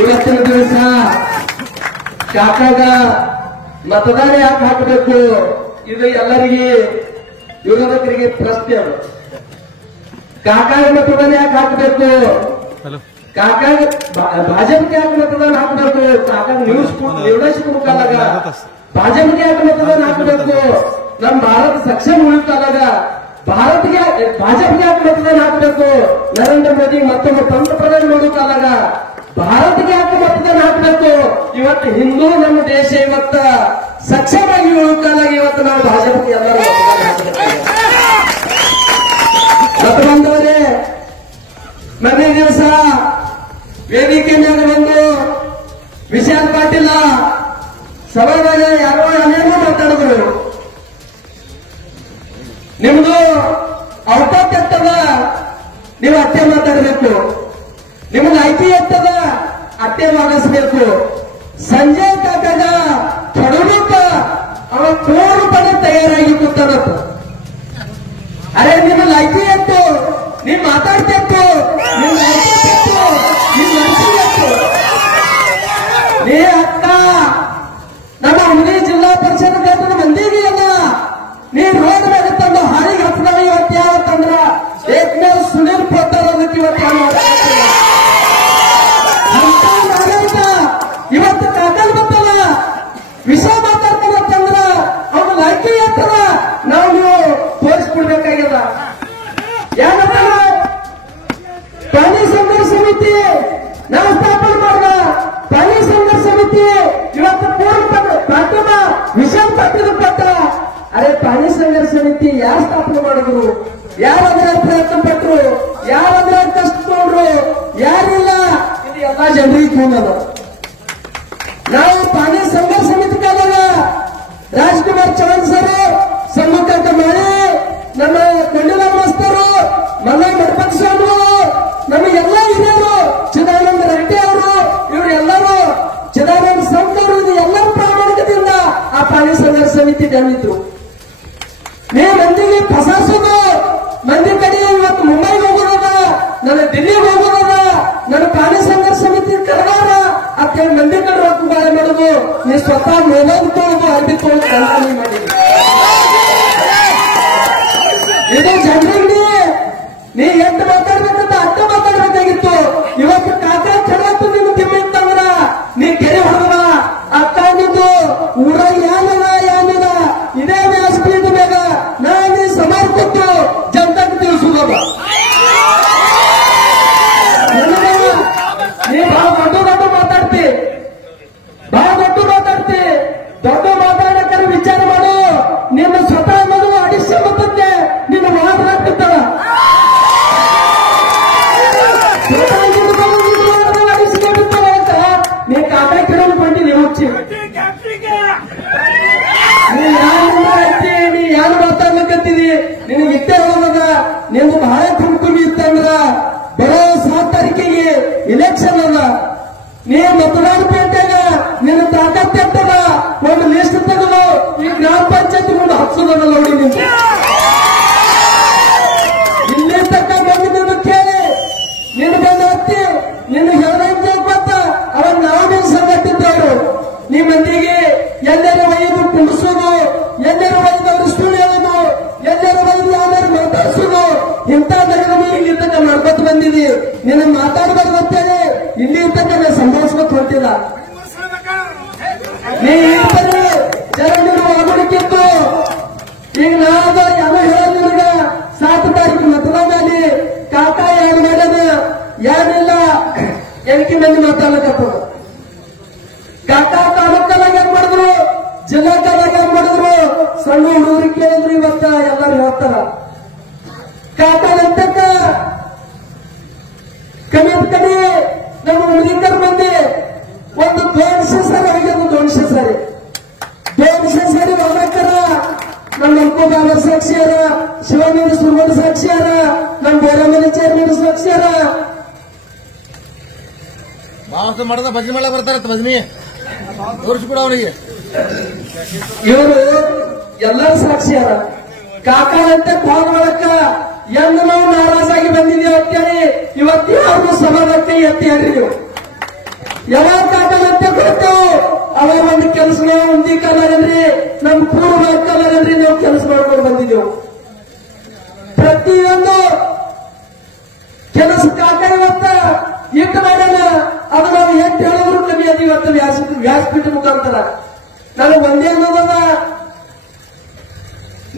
ಇವತ್ತಿನ ದಿವಸ ಕಾಕಾಗ ಮತದಾನ ಯಾಕೆ ಹಾಕಬೇಕು, ಇದು ಎಲ್ಲರಿಗೆ ಯುವಕರಿಗೆ ಪ್ರಶ್ನೆ. ಅದು ಕಾಕಾಗ ಮತದಾನ ಯಾಕೆ ಹಾಕಬೇಕು, ಕಾಕಾಗ ಭಾಜಪಕ್ಕೆ ಯಾಕೆ ಮತದಾನ ಹಾಕಬೇಕು, ಕಾಕಾಗ ನಿರ್ದೇಶಕ ಮುಖಾಲಾಗ ಭಾಜಪಕ್ಕೆ ಯಾಕೆ ಮತದಾನ ಹಾಕಬೇಕು, ನಮ್ಮ ಭಾರತ ಸಕ್ಷಮ ಉಳಿತಾಗ ಭಾರತ್ಗೆ ಭಾಜಪಕ್ಕೆ ಯಾಕೆ ಮತದಾನ ಹಾಕಬೇಕು, ನರೇಂದ್ರ ಮೋದಿ ಮತ್ತೊಮ್ಮೆ ಪಂತಪ್ರಧಾನಿ ಮಾಡುತ್ತಾಗ ಭಾರತ್ಗೆ ಯಾಕೆ ಮತದಾನ ಹಾಕಬೇಕು. ಇವತ್ತು ಹಿಂದೂ ನಮ್ಮ ದೇಶ ಇವತ್ತ ಸಕ್ಷಮಾಗಿ ಉಳಿತಾಗ ಇವತ್ತು ನಾವು ಭಾಜಪಕ್ಕೆ ಎಲ್ಲರೂ ಮತದಾನ ಹಾಕಬೇಕು. ಮತ ಬಂದವರೇ, ಮೊನ್ನೆ ದಿವಸ ವೇದಿಕೆ ಮೇಲೆ ಬಂದು ವಿಶಾಲ್ ಪಾಟೀಲ ಸಭಾದಾಗ ಯಾರೋ ಅನೇಕ ಮಾತಾಡಿದ್ರು. ನಿಮ್ದು ಔಟಾಟ್ ಎತ್ತದ, ನೀವು ಅಟ್ಟೆ ಮಾತಾಡಬೇಕು. ನಿಮ್ದು ಐಟಿ ಎತ್ತದ, ಅಟ್ಟೆ ಮಾಡಿಸಬೇಕು. ಸಂಜಯ್ ಕಾಕಾಗ ತೊಡಗುತ್ತ ಅವ ಕೋರು ಪದ ತಯಾರಾಗಿ ಕೂತಾನತ್ತ. ಅರೆ ನಿಮ್ಮ ಐಟಿ ಎತ್ತು, ನೀವು ಮಾತಾಡ್ತಿತ್ತು, ನಿಮ್ಮ ಎತ್ತು, ನಿಮ್ಮ ನಡೆಸಿತ್ತು. ನೀ ಅಕ್ಕ ನಮ್ಮ ಹುಲಿ ಜಿಲ್ಲಾ ಪರಿಷತ್ ಕ್ಷೇತ್ರದ ಮಂದಿಗೆ ಅಲ್ಲ, ನೀ ರೋಡ್ ಮೇಲೆ ತಂದು ಹಾರಿಗೆ ಹತ್ತದ. ಇವತ್ತು ಯಾವತ್ತಂದ್ರ ಏಕಮೇವ್ ಸುನೀಲ್ ಪೋತಾರ ಇವತ್ತು ಕಾಕಲ್ ಬರ್ತಲ್ಲ ವಿಷಯ ಮಾತಾಡ್ತಾನಂದ್ರ ಅವನ ಲೈಕಿ ಇರ್ತಾರ. ನಾವು ನೀವು ತೋರಿಸ್ಕೊಡ್ಬೇಕಾಗ್ಯದ. ಯಾಕಂದ್ರೆ ಪ್ರಾಣಿ ಸಂಘರ್ಷ ಸಮಿತಿ ನಾವು ಸ್ಥಾಪನೆ ಮಾಡಿದ ಪ್ರಾಣಿ ಸಂಘರ್ಷ ಸಮಿತಿ ಇವತ್ತು ಪ್ರಾಥಮ ವಿಷಯ ಪಟ್ಟಿದ ಪಟ್ಟ. ಅರೆ ಪ್ರಾಣಿ ಸಂಘರ್ಷ ಸಮಿತಿ ಯಾರು ಸ್ಥಾಪನೆ ಮಾಡಿದ್ರು, ಯಾರಾದ್ರ ಪ್ರಯತ್ನ ಪಟ್ಟರು, ಯಾರಾದ್ರ ಕಷ್ಟ ತಗೊಂಡ್ರು, ಯಾರಿಲ್ಲ. ಇದು ಎಲ್ಲಾ ಜನರಿಗೆ ಕೂನದ. ನಾವು ಪ್ರಾಣಿ ಸಂಘರ್ಷ ಸಮಿತಿ ಕಾಲಾಗ ರಾಜ್ಕುಮಾರ್ ಚೌಹಾಣ್ ಸರ್, ಸಮ್ಮುಖ ಮಾಡಿ ನಮ್ಮ ಕೊಂಡಲ ಮಾಸ್ತರು, ಮಲ್ಲ ಮಡಪಕ್ಷ ಅವರು, ನಮಗೆಲ್ಲ ಹಿರಿಯರು, ಚಿದಾನಂದ ರೆಡ್ಡಿ ಅವರು, ಇವರೆಲ್ಲರೂ ಚಿದಾನಂದ ಸಂತ್ ಅವರು, ಇದು ಎಲ್ಲರೂ ಪ್ರಾಮಾಣಿಕದಿಂದ ಆ ಪ್ರಾಣಿ ಸಂಘರ್ಷ ಸಮಿತಿ ಬಂದಿದ್ರು. ನೀವು ಮಂದಿಗೆ ಫಸಾಸೋದು, ಮಂದಿ ಕಡೆ ಇವತ್ತು ಮುಂಬೈಗೆ ಹೋಗೋದ, ನನ್ನ ದಿಲ್ಲಿಗೆ ಹೋಗೋದ, ನನ್ನ ಪ್ರಾಣಿ ಸಂಘರ್ಷ ಸಮಿತಿ ಕರೆದಾರ ಅಂತೇಳಿ ಮಂದಿ ಕಡೆ ರೊಕ್ಕ ಬಾಳೆ ಮಾಡೋದು. ನೀವು ಸ್ವತಃ ಮೊಬೈಲ್ ತೋದು ಅರ್ಬಿ ತೋದು ಕಲ್ಪನೆ ಮಾಡಿ. ಇದು ಜನರಿಗೆ ನೀ ಎಷ್ಟು ಮಾತಾಡ್ಬೇಕಂತ ಅಡ್ಡ ಮಾತಾಡಬೇಕಾಗಿತ್ತು. ಇವತ್ತು ಕಾಕಾ ಕೆಡತ್ತು ನಿಮ್ಗೆ ತಿಮ್ಮಿತ್ತಂದ್ರ ನೀ ಕೆರೆ ಹೊಡೆದ ಅಕ್ಕ ನಿಂದು ಊರ ಯಾನಿದ ಇದೇ ವ್ಯಾಸಪೀಠ ಮೇಲೆ ನಾನು ಸಮರ್ಪಿತ್ತು ಜನತೆಗೆ ತಿಳಿಸುವುದಲ್ಲ. ನೀ ಬಹಳ ದೊಡ್ಡ ಮಾತಾಡ್ತಿ, ಬಹಳ ದೊಡ್ಡ ಮಾತಾಡ್ತಿ. ದೊಡ್ಡ ಮಾತಾಡಕ್ಕೆ ವಿಚಾರ ಮಾಡು. ನಿನ್ನ ಸ್ವತಃ ಅನ್ನೋದು ಅಡಿಷನ್ ಮತ್ತಂತೆ ನಿನ್ನ ಮಾತಾಡ್ತಿರ್ತಾಳ. ನೀ ಕಾಕಾ ಕಿಡಲು ಬಂದಿನಿ ಹುಚ್ಚಿ. ನೀ ಯಾರು ಮಾತಾಡ್ಬೇಕಂತೀನಿ. ನಿನಗೆ ಇಷ್ಟೇ ಹೇಳೋದ ನಿಂದು ಬಹಳ ಕುಂಕುಮಿ ಇತ್ತಂದ್ರ ಬರೋ 7 ತಾರೀಕಿಗೆ ಇಲೆಕ್ಷನ್ ಅದ. ನೀ ಮತದಾನ ಪೇಟೆಗ ನಿನ್ನ ತಾಕತ್ ಎತ್ತದ ಒಂದು ಲಿಸ್ಟ್ ತೆಗೆದು ಈ ಗ್ರಾಮ ಪಂಚಾಯತ್ ಮುಂದೆ ಹಚ್ಚೋದಲ್ಲ ನೋಡಿ. ನಿಂತು ಇಲ್ಲಿ ತಕ್ಕ ಬಂದು ನಿನ್ನ ಕೇಳಿ ನಿನ್ನ ಬಂದು ಹತ್ತಿ ನಿನ್ನ ಹೇಳ್ದಂಗೆ ಗೊತ್ತ ಅವಾಗ ನಾವು ನಿನ್ನ ಸಂಗತಿದ್ದವರು. ನೀ ಮಂದಿಗೆ ಎಲ್ಲರ ಒಯ್ದು ಕುಂಡಿಸೋದು, ಎಲ್ಲರ ಒಯ್ದು ಅವರು ಸುಳ್ಳು ಹೇಳೋದು, ಎಲ್ಲರ ಒಯ್ದು ಯಾರು ಮಾತಾಡಿಸೋದು, ಇಂಥ ಜಗದ ಇಲ್ಲಿ ತಕ್ಕ ಮಾಡ್ಕೊತ ಬಂದಿದಿ. ನಿನ್ನ ಮಾತಾಡಬಾರ್ದು ಅಂತೇಳಿ ಇಲ್ಲಿ ತಕ್ಕ ಸಂಭವಿಸ್ಬೇಕು ಹೊಂಟಿಲ್ಲ. ನೀ ಇರ್ತಾರೆ ಜನರು ಆಗಲಿಕ್ಕಿತ್ತು. ಈಗ ನಾದ ಯಾರು ಹೇಳೋದು ನಿನಗ 7 ತಾರೀಕು ಮತದಾನ ಅಲ್ಲಿ ಕಾಕಾ ಯಾರು ಮಾಡ್ಯಾನ ಯಾರಿಲ್ಲ ಎಂಕಿ ಮಂದಿ ಮಾತಾಡ್ಲಕತ್ತದ. ಕಾಕಾ ತಾಲೂಕದಾಗ ಹೆಂಗ್ ಮಾಡಿದ್ರು, ಜಿಲ್ಲಾ ಕಾಲಾಗ ಹೆಂಗ್ ಮಾಡಿದ್ರು, ಸಣ್ಣ ಹುಡುಗರಿಗೆ ಕೇಳಿದ್ರು. ಇವತ್ತ ಎಲ್ಲರೂ ಹೇಳ್ತಾರ ಕಾಕಾ ಅಂತಕ್ಕ ಕಮ್ಮಿ ನಮ್ಮ ಮುನಿಕರ್ ಮಂದಿ ಒಂದು 200 ಸಾರಿ ಆಗ್ಯದ. 200 ಸಾರಿ ಹೋಗ್ಬೇಕಾರ ನಮ್ಮ ಅಂಕೋಬಾಬ ಸಾಕ್ಷಿಯಾರ, ಶಿವಾನಂದ ಸುರ್ಮಣ ಸಾಕ್ಷಿಯಾರ, ನಮ್ಮ ಬೋರಮನೆ ಚೇರ್ಮನ್ ಸಾಕ್ಷಿಯಾರ. ಬಹಳಷ್ಟು ಮಾಡದ ಭಜನೆ ಮಾಡಕ್ ಬರ್ತಾರ. ಭಜನೆ ತೋರಿಸ್ಬಿಡ ಅವರಿಗೆ. ಇವರು ಎಲ್ಲರೂ ಸಾಕ್ಷಿಯಾರ. ಕಾಕಾ ಅಂತ ಕಾಲ್ ಮಾಡಕ್ಕ ಎಂದು ನಾವು ನಾರಾಜಾಗಿ ಬಂದಿದ್ದೀವಿ ಅಂತೇಳಿ ಇವತ್ತು ಯಾರು ಸಮಾನಕ್ಕೆ ಎತ್ತಿ ಹೇಳ್ರಿ ನೀವು ಯಾವಾಗ ಕಾಕಲತ್ತೆ ಕೊಡ್ತೇವೆ ಅವಾಗ ಒಂದು ಕೆಲಸ ಒಂದಿ ಕಾಲದಲ್ಲಿ ನಮ್ ಪೂರ್ವ ಕಾಲದಲ್ಲಿ ನಾವು ಕೆಲಸ ಮಾಡ್ಕೊಂಡು ಬಂದಿದ್ದೆವು. ಪ್ರತಿಯೊಂದು ಕೆಲಸ ಕಾಕ ಇವತ್ತ ಇಟ್ಟು ಮಾಡ್ಯಾನ ಅದು ನಾವು ಎಷ್ಟು ಹೇಳಿದ್ರು ಕಮ್ಮಿ ಅದು ಇವತ್ತು ವ್ಯಾಸಪೀಠ ಮುಖಾಂತರ ನನಗೆ ಒಂದೇ ಅನ್ನೋದದ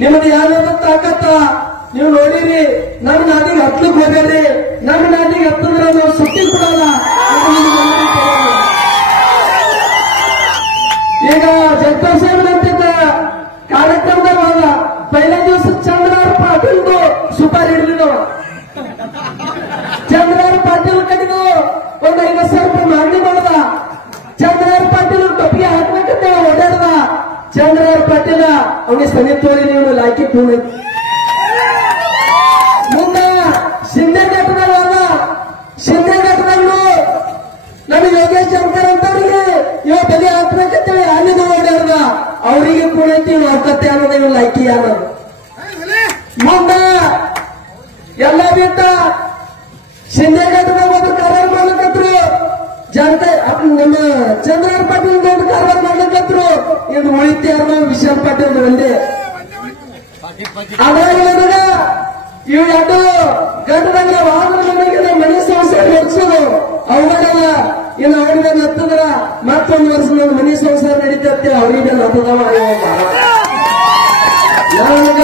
ನಿಮ್ಮದು ಯಾವ್ಯಾವ ತಾಕತ್ತ ನೀವು ನೋಡಿರಿ. ನಮ್ಮ ನಾಟಿಗೆ ಹತ್ಲಿಕ್ಕೆ ಹೋಗ್ಯಾರಿ, ನಮ್ಮ ನಾಟಿಗೆ ಹತ್ತಂದ್ರೆ ನಾವು ಸುಟ್ಟಿ ಕೊಡಲ್ಲ. ಈಗ ಜಗದೀಶ್ ಸಾಹೇಬ್ ಅಂತಿದ್ದ ಕಾರ್ಯಕ್ರಮದಾಗ ಹೋದ ಪೈಲ ದಿವಸ ಚಂದ್ರಹಾರ ಪಾಟೀಲ್ದು ಸುಪಾರಿ ಹಿಡಿದಿದ್ದವ. ಚಂದ್ರಹಾರ ಪಾಟೀಲ್ ಕಡೆದು ಒಂದು 50,000 ರೂಪಾಯಿ ಮಾಗಣಿ ಮಾಡದ. ಚಂದ್ರಹಾರ ಪಾಟೀಲ್ ಟೊಪ್ಪಿಗೆ ಹಾಕ್ಬೇಕಂತ ಓಡಾಡದ. ಚಂದ್ರಹಾರ ಪಾಟೀಲ ಅವನಿಗೆ ಸನಿತ್ವರಿ ನೀವು ಲಾಕಿ ಪೂರ್ಣ ಮುಂದೆ ಶಿಂದೆ ಘಟ್ಟದಾಗ ಹೋದ. ಶಿಂದೆ ಘಟ್ಟದಾಗ ನಮ್ಮ ಯೋಗೇಶ್ ಶಂಕರ್ ಅಂತವ್ರಿಗೆ ಇವ ಬಲಿ ಹಾಕ್ಬೇಕಂತೇಳಿ ಅಲ್ಲಿಗೂ ಓಡಾಡ್ದ. ಅವರಿಗೆ ಪೂರ್ಣೈತಿ ಹಾಕತ್ತೆ ಅನ್ನೋದು ಇವ್ ಲೈಕಿ ಅನ್ನೋದು. ಮುಂದ ಎಲ್ಲ ಬಿಟ್ಟ ಶಿಂದೆ ಘಟ್ಟದಾಗ ಒಂದು ಕಾರವಾರ ಮಾಡ್ಲಿಕ್ಕತ್ರು. ಜನತೆ ನಮ್ಮ ಚಂದ್ರಹಾರ ಪಾಟೀಲ್ ಒಂದು ಕಾರವಾರ ಮಾಡ್ಲಿಕ್ಕತ್ರು. ಇದು ಉಳಿತೆ ಅನ್ನೋ ವಿಶಾಲ್ ಪಾಟೀಲ್ ಒಂದೇ ಅದ್ರಾಗ ಇವು ಎರಡು ಗಂಟದಾಗ ವಾಹನ ಮನೆ ಸಂಸಾರ ನಡೆಸೋದು ಅವುಗಳಲ್ಲ. ಇನ್ನು ಅವ್ರಿಗೆ ಹತ್ತದ್ರ ಮತ್ತೊಂದು ವರ್ಷ ನನ್ನ ಮನೆ ಸಂಸಾರ ನಡೀತತ್ತೆ. ಅವ್ರಿಗೆ ಹತ್ತದವ ನನಗ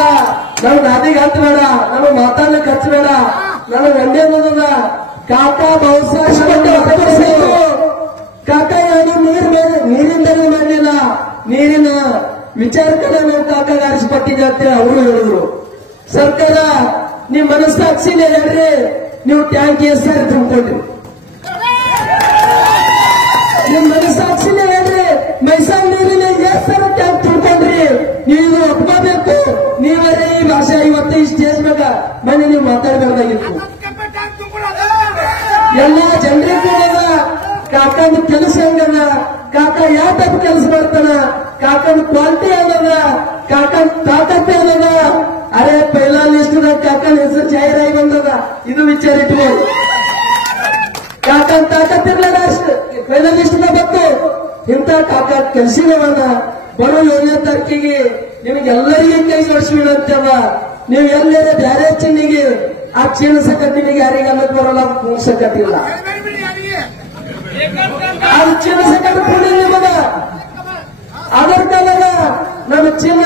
ನನ್ ನಾದಿಗೆ ಹತ್ತಬೇಡ, ನನಗೆ ಮಾತಾಡ್ಲಿಕ್ಕೆ ಹಚ್ಚಬೇಡ. ನನಗೆ ಒಂದೇ ಅನ್ನೋದದ ಕಾಕ ಬಹುಶಃ ಕಾಕ ಯಾರು ನೀರಿಂದಲೂ ಮಾಡಲಿಲ್ಲ. ನೀರಿನ ವಿಚಾರಕ್ಕನ್ನ ನಾವು ಕಾಕಾಗ ಆರಿಸಿಪಟ್ಟಿದೆ ಅಂತ ಅವರು ಹೇಳಿದ್ರು. ಸರ್ಕಾರ ನಿಮ್ ಮನಸ್ಸಾಕ್ಷಿನೇ ಹೇಳ್ರಿ, ನೀವು ಟ್ಯಾಂಕ್ ಎಸ್ಸಾರಿ ತುಂಬಿಕೊಂಡ್ರಿ. ನಿಮ್ ಮನಸ್ಸಾಕ್ಷಿನೇ ಹೇಳ್ರಿ, ಮೈಸೂರು ನೀರಿನ ಎಸ್ಸಾರ ಟ್ಯಾಂಕ್ ತುಂಬಿಕೊಂಡ್ರಿ. ನೀವು ಇದು ಒಪ್ಕೋಬೇಕು. ನೀವರೇ ಈ ಭಾಷೆ ಇವತ್ತು ಈ ಸ್ಟೇಜ್ ಮ್ಯಾಗ ಮನೆ ನೀವು ಮಾತಾಡಬೇಕಾಗಿತ್ತು. ಎಲ್ಲ ಜನರಿಗೆ ಕೂಡ ಕಾಕಂದು ಕೆಲಸ ಹೆಂಗದ, ಕಾಕ ಯಾವ ಟೈಪ್ ಕೆಲಸ ಮಾಡ್ತಾನ, ಕಾಕಂದು ಕ್ವಾಲಿಟಿ ಏನದ, ಕಾಕನ್ ತಾಕತ್ತೆ ಏನದ. ಅರೆ ಪೈಲಾ ಲಿಸ್ಟ್ ಕಾಕನ್ ಹೆಸರು ಜಾಹೀರಾಗಿ ಬಂದದ. ಇದು ವಿಚಾರ ಇಟ್ಬೋದು. ಕಾಕನ್ ತಾಕತ್ತಿರ್ಲಿಲ್ಲ ಪೈಲಾ ಲಿಸ್ಟ್ ಬಂತು. ಇಂಥ ಕಾಕ ಕೆಲಸಗಳನ್ನ ಬರೋ 7ನೇ ತಾರೀಕಿಗೆ ನಿಮಗೆಲ್ಲರಿಗೆ ಕೈ ಜೋಡಿಸಿಬಿಡಂತವ. ನೀವು ಎಲ್ಲೇ ಬ್ಯಾರೆ ಚಿನ್ನಿಗೆ ಆ ಚೀನ ಸಕಟ್ ನಿಮಗೆ ಯಾರಿಗೆ ಅನ್ನಕ್ ಬರೋಲ್ಲ, ಮೂರ್ ಸಕಟ್ ಇಲ್ಲ. ಅದು ಚೀನ ಸಕಟ್ ಪುಣ್ಯ ನಿಮಗ. ಅದರ ಕಾಲದ ನಮ್ಮ ಚಿನ್ನ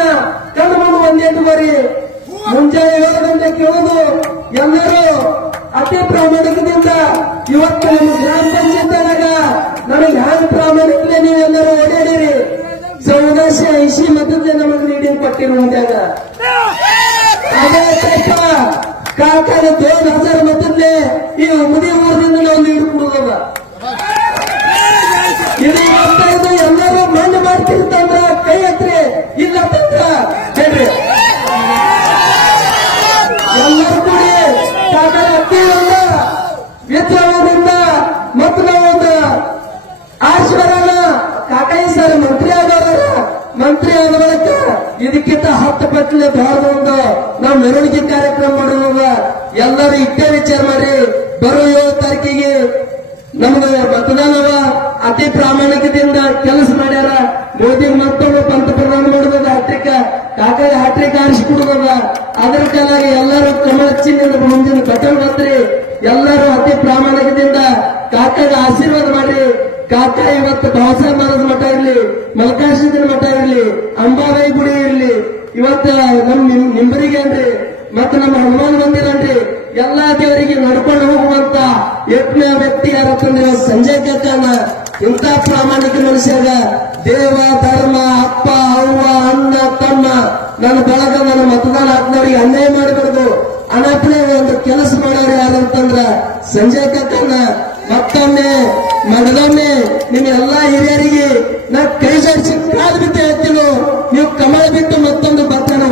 ಕಣ್ಣು ಮುಂದೆ ಒಂದೇಟು ಬರಿ ಮುಂಜಾನೆ 7 ಗಂಟೆ ಕೇಳೋದು. ಎಲ್ಲರೂ ಅತಿ ಪ್ರಾಮಾಣಿಕದಿಂದ ಇವತ್ತು ನಮ್ಮ ಗ್ರಾಮ ಪಂಚಾಯತ್ನಾಗ ನಮಗೆ ಹ್ಯಾಂಗ ಪ್ರಾಮಾಣಿಕತೆ ನೀವೆಲ್ಲರೂ ಓಡಾಡಿರಿ. 1480 ಮತದ ನಮಗೆ ನೀಡಿಂಗ್ ಕೊಟ್ಟಿರು ಮುಂದಾಗ. ಅದೇ ಟೈಪ ಕಾಕನ 2000 ಮತದ್ಲೆ ಈ ಉಮದಿ ಊರದಿಂದ ನಾವು ನೀರು ಕೊಡುವುದಲ್ಲ. ಇದು ಇವತ್ತೈದು ಎಲ್ಲರೂ ಮಣ್ಣು ಮಾಡ್ತಿರ್ತಂದ್ರ ಕೈ ಹತ್ರಿ, ಇಲ್ಲ ತಂದ್ರ ಹೇಳ್ರಿ. ಎಲ್ಲರೂ ಕೂಡಿ ಕಾಕನ ಅತ್ತಿಯಿಂದ ವಿದ್ಯಾವದಿಂದ ಮತ್ತು ನಾವೊಂದು ಆಶೀರ್ವಾದ ಕಾಕಾಯಿ ಸರ್ ಮಂತ್ರಿ ಆಗೋರ. ಮಂತ್ರಿ ಆದ ಬಳಿಕ ಇದಕ್ಕಿಂತ 10 ಪಟ್ಲೆ ಬಾರದೊಂದು ನಾವು ಮೆರವಣಿಗೆ ಕಾರ್ಯಕ್ರಮ ಮಾಡೋದ. ಎಲ್ಲರೂ ಇಟ್ಟೇ ವಿಚಾರ ಮಾಡಿ ಬರೋ 7 ತಾರೀಕಿಗೆ ನಮ್ಗೆ ಮತದಾನವ ಅತಿ ಪ್ರಾಮಾಣಿಕದಿಂದ ಕೆಲಸ ಮಾಡ್ಯಾರ. ಮೋದಿ ಮತ್ತೊಂದು ಪಂತಪ್ರಧಾನ ಮಾಡೋದ ಹ್ಯಾಟ್ರಿಕ್, ಕಾಕಾಗ ಹ್ಯಾಟ್ರಿಕ್ ಆರಿಸಿಕೊಡುದದ. ಅದರ ಕಾಲಾಗಿ ಎಲ್ಲರೂ ಕಮಲ ಚಿಹ್ನೆಯಿಂದ ಮುಂದಿನ ಬಟನ್ ಬತ್ರಿ. ಎಲ್ಲರೂ ಅತಿ ಪ್ರಾಮಾಣಿಕದಿಂದ ಕಾಕಾಗ ಆಶೀರ್ವಾದ ಮಾಡ್ರಿ. ಕಾಕ ಇವತ್ತು ಬಾಬಾಸಾಹೇಬ್ ಮಹಾರಾಜ್ ಮಠ ಇರ್ಲಿ, ಮಲ್ಕಾಶ್ರೀಧರ ಮಠ ಇರ್ಲಿ, ಅಂಬಾಬಾಯಿ ಗುಡಿ ಇರ್ಲಿ, ಇವತ್ತು ನಮ್ ನಿಂಬರಿಗೆ ಅನ್ರಿ, ಮತ್ತೆ ನಮ್ಮ ಹನುಮಾನ್ ಮಂದಿರ ಅನ್ರಿ, ಎಲ್ಲಾ ದೇವರಿಗೆ ನಡ್ಕೊಂಡು ಹೋಗುವಂತ ಯತ್ನ ವ್ಯಕ್ತಿ ಯಾರತ್ತಂದ್ರೆ ಸಂಜಯ್ ಕಾಕನ. ಇಂಥ ಪ್ರಾಮಾಣಿಕ ಮನುಷ್ಯಗ ದೇವ ಧರ್ಮ ಅಪ್ಪ ಅವ್ವ ಅಣ್ಣ ತಮ್ಮ ನನ್ನ ಬಳಗ ನನ್ನ ಮತದಾನ ಹಾಕಿದವರಿಗೆ ಅನ್ಯಾಯ ಮಾಡಬಾರ್ದು. ಅನಪಣೆ ಒಂದು ಕೆಲಸ ಮಾಡೋರು ಯಾರಂತಂದ್ರ ಸಂಜಯ್ ಕಾಕನ. ಮತ್ತೊಮ್ಮೆ ಮಗದೊಮ್ಮೆ ನಿಮ್ಮೆಲ್ಲಾ ಹಿರಿಯರಿಗೆ ನಾ ಕೈ ಜೋಡಿಸಿ ಕಾಲು ಬಿಟ್ಟು ಹೇಳ್ತೀನೋ, ನೀವು ಕಮಲ ಬಿಟ್ಟು ಮತ್ತೊಂದು ಬತ್ತನ